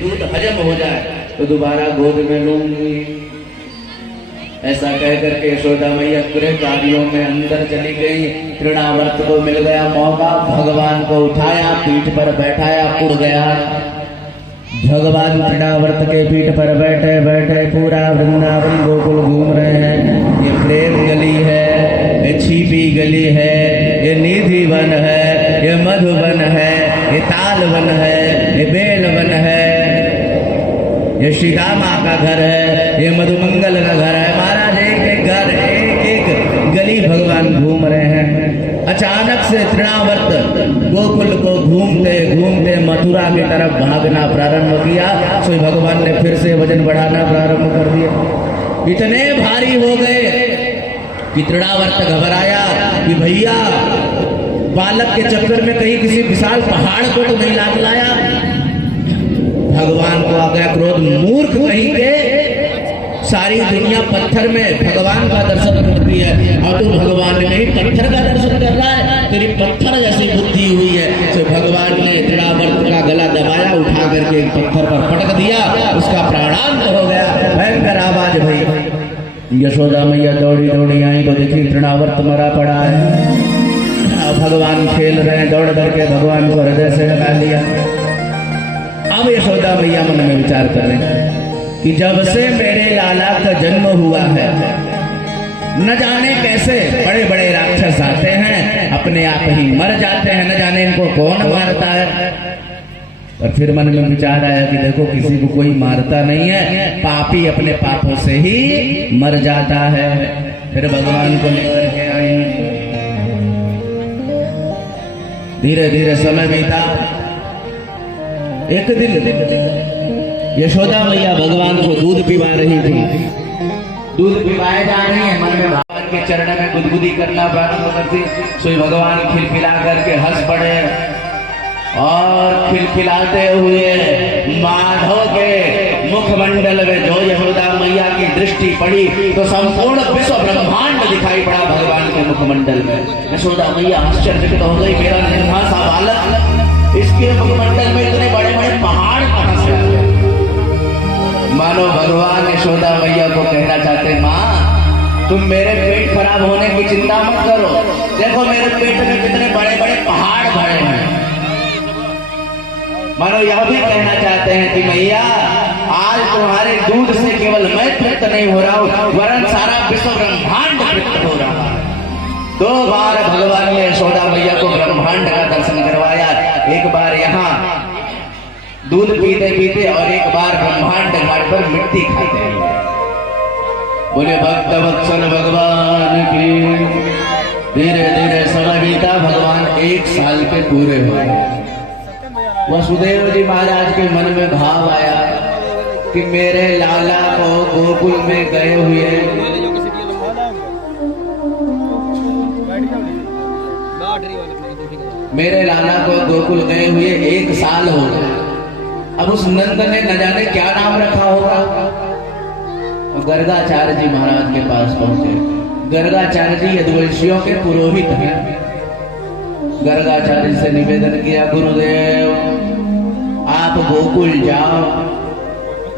दूध हजम हो जाए तो दोबारा गोद में लूंगी। ऐसा कह करके यशोदा मैया पूरे कार्यों में अंदर चली गई। तृणावर्त को मिल गया मौका, भगवान को उठाया, पीठ पर बैठाया, उड़ गया। भगवान तृणावर्त के पीठ पर बैठे बैठे पूरा वृंदावन गोकुल घूम रहे हैं। ये प्रेम गली है, ये छिपी गली है, ये निधि वन है, ये मधुवन है, ये ताल वन है, ये बेल वन है, ये सीता माँ का घर है, ये मधुमंगल का घर है। महाराज एक एक घर, एक एक गली भगवान घूम रहे हैं। अचानक से तृणावर्त गोकुल को घूमते घूमते मथुरा की तरफ भागना प्रारंभ किया। सो भगवान ने फिर से वजन बढ़ाना प्रारंभ कर दिया। इतने भारी हो गए कि तृणावर्त घबराया कि भैया बालक के चक्कर में कहीं किसी विशाल पहाड़ को तो नहीं लाद लाया। भगवान को आ गया क्रोध, मूर्ख कहीं के, सारी दुनिया पत्थर में भगवान का दर्शन करती है और तू भगवान ने नहीं पत्थर का दर्शन कर रहा है। तेरी पत्थर जैसी बुद्धि हुई है। तो भगवान ने तृणावर्त का गला दबाया, उठा करके एक पत्थर पर पटक दिया, उसका प्राणांत हो गया। भयंकर आवाज भई। यशोदा मैया दौड़ी दौड़ी आई तो देखी तृणावर्त मरा पड़ा है। भगवान खेल रहे हैं, दौड़ करके भगवान को हृदय से लगा लिया। अब यशोदा मैया मन में विचार कर रहे हैं कि जब से मेरे लाला का जन्म हुआ है, न जाने कैसे बड़े बड़े राक्षस आते हैं, अपने आप ही मर जाते हैं, न जाने इनको कौन मारता है। और फिर मन में विचार आया कि देखो किसी को कोई मारता नहीं है, पापी अपने पापों से ही मर जाता है। फिर भगवान को लेकर के आई। धीरे धीरे समय बीता। एक दिन यशोदा मैया भगवान को दूध पिला रही थी। दूध पिलाए जा रही है, मन में भगवान के चरण में गुदगुदी करना प्रारंभ करती। सो भगवान खिलखिला करके हंस पड़े और खिलखिलाते हुए माधव के मुखमंडल में जो यशोदा मैया की दृष्टि पड़ी तो संपूर्ण विश्व ब्रह्मांड दिखाई पड़ा भगवान के मुखमंडल में। यशोदा मैया आश्चर्यचकित हो गई, मेरा नन्हा सा बालक, इसके मुखमंडल में इतने बड़े बड़े पहाड़ कहां से आ गए। मानो भगवान यशोदा मैया को कहना चाहते, माँ तुम मेरे पेट खराब होने की चिंता मत करो, देखो मेरे पेट में कितने बड़े बड़े पहाड़ भरे हैं। मानो यह भी कहना चाहते हैं कि मैया आज तुम्हारे दूध से केवल मैं तृप्त नहीं हो रहा हूं, वरन सारा विश्व ब्रह्मांड तृप्त हो रहा है। 2 बार भगवान ने यशोदा मैया को ब्रह्मांड का दर्शन करवाया। एक बार यहाँ दूध पीते पीते और एक बार ब्रह्मांड घाट पर मिट्टी खाते हुए। बोले भक्त वत्सल भगवान की। धीरे धीरे समय बीता, भगवान 1 साल के पूरे हुए। वसुदेव जी महाराज के मन में भाव आया कि मेरे लाला को गोकुल में गए हुए मेरे लाला को गोकुल गए हुए 1 साल हो गए। अब उस नंद ने न जाने क्या नाम रखा होगा। गर्गाचार्य जी महाराज के पास पहुंचे। गर्गाचार्य जी यदुवंशियों के पुरोहित हैं। गर्गाचार्य से निवेदन किया, गुरुदेव आप गोकुल जाओ,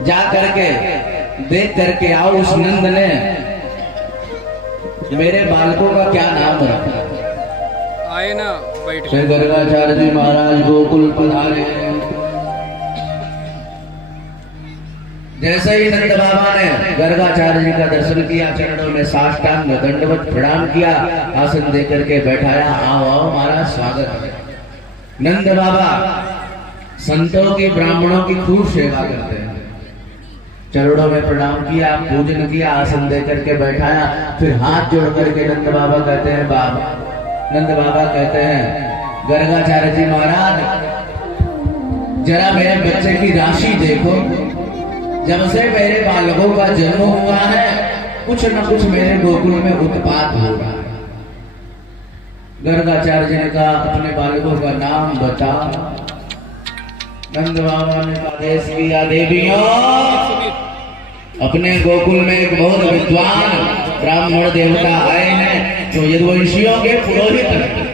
जा करके देख करके आओ उस नंद ने मेरे बालकों का क्या नाम रखा। आए ना बैठ। श्री गर्गाचार्य जी महाराज गोकुल पधारे। जैसे ही नंद बाबा ने गर्गाचार्य जी का दर्शन किया, चरणों में साष्टांग दंडवत प्रणाम किया, आसन देकर के बैठाया। आओ आओ महाराज स्वागत है। नंद बाबा संतों की ब्राह्मणों की खूब सेवा करते हैं। चरणों में प्रणाम किया, पूजन किया, आसन देकर के बैठाया। फिर हाथ जोड़ करके नंद बाबा कहते हैं, नंद बाबा कहते हैं गर्गाचार्य जी महाराज जरा मेरे बच्चे की राशि देखो। जब से मेरे बालकों का जन्म हुआ है कुछ न कुछ मेरे गोकुल में उत्पात हो रहा है। गर्गाचार्य जी ने कहा अपने बालकों का नाम बता। नंद बाबा ने आदेश किया, देवियों अपने गोकुल में एक बहुत विद्वान ब्राह्मण देवता आए हैं जो यदुवंशियों के पुरोहित हैं।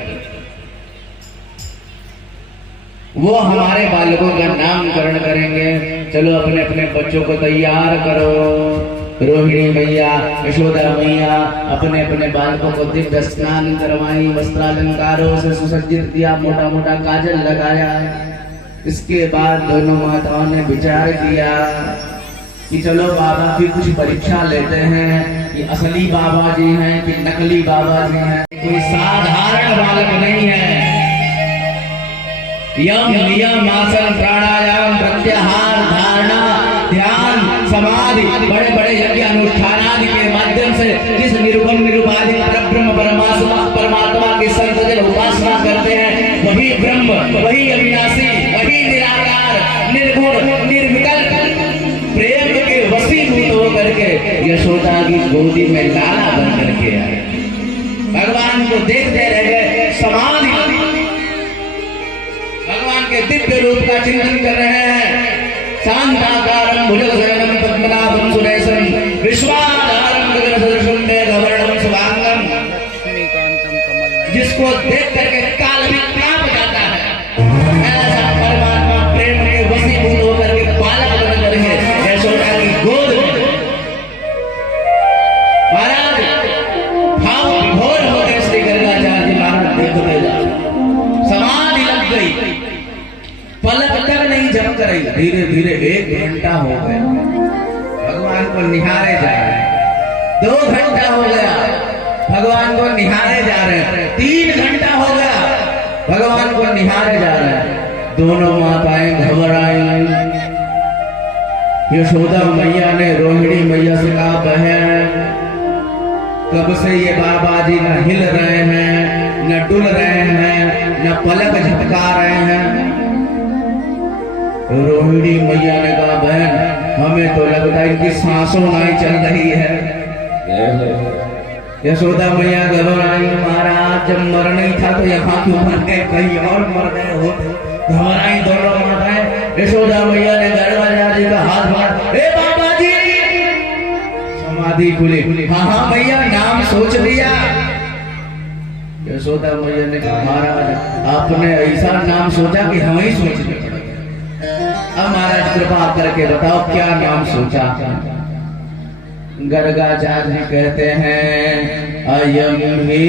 वो हमारे बालकों का नामकरण करेंगे। चलो अपने अपने बच्चों को तैयार करो। रोहिणी मैया, यशोदा मैया अपने अपने बालकों को दिव्य स्नान करवाई, वस्त्रालंकारों से सुसज्जित किया, मोटा मोटा काजल लगाया। इसके बाद दोनों माताओं ने विचार किया कि चलो बाबा की कुछ परीक्षा लेते हैं कि असली बाबा जी हैं कि नकली बाबा जी हैं। कोई साधारण बालक नहीं है। यम नियम आसन प्राणायाम प्रत्याहार धारणा ध्यान समाधि बड़े बड़े यज्ञ अनुष्ठान आदि के माध्यम से जिस निरुपम निरुपाधि परब्रह्म परमात्मा की संतजन उपासना करते हैं वही ब्रह्म, वही अविनाशी, वही निराकार निर्गुण निर्विकल्प प्रेम के वशीभूत होकर के यशोदा की गोदी में लाला बन करके आए। भगवान को देखते रह गए, समाधि भगवान के दिव्य रूप का चिंतन कर रहे हैं। शांताकारं भुजगशयनं पद्मनाभं सुरेशं विश्वाधारं गगनसदृशं मेघवर्णं शुभांगं, लक्ष्मीकांतम कमल जिसको देख करके काल भी कांप जाता है। ऐसा परमात्मा प्रेम के वशीभूत होकर के बालक बन करके यशोदा की गोद में महाराज भाव विभोर होकर श्री गर्गाचार्य महाराज देखते जा समाधि लग गई, पलक तक नहीं झपक रही। धीरे धीरे 1 घंटा हो गया, भगवान को निहारे जा रहे हैं। 2 घंटा हो गया, भगवान को निहारे जा रहे हैं। 3 घंटा हो गया, भगवान को निहारे जा रहे हैं। दोनों माताएं घबराई। यशोदा मैया ने रोहिणी मैया से कहा, बहन कब से ये बाबा जी न हिल रहे हैं, न डुल रहे हैं, न पलक झपका रहे हैं। रोहिणी मैया ने कहा, बहन हमें तो लगता है इनकी सांसों नहीं चल रही है। यशोदा मैया घबराई, महाराज जब मरना ही था तो यहाँ क्यों मर गए, कहीं और मर गए हो। घबराई दोनों माताएं। यशोदा मैया ने गर्गाचार्य का हाथ मार, ए बाबा जी, समाधि खुली। हाँ हाँ भैया, नाम सोच लिया। यशोदा मैया ने कहा, महाराज आपने ऐसा नाम सोचा कि हम ही सोच लिया। अब महाराज कृपा करके बताओ क्या नाम सोचा। गर्गाचार्य कहते हैं, अयम ही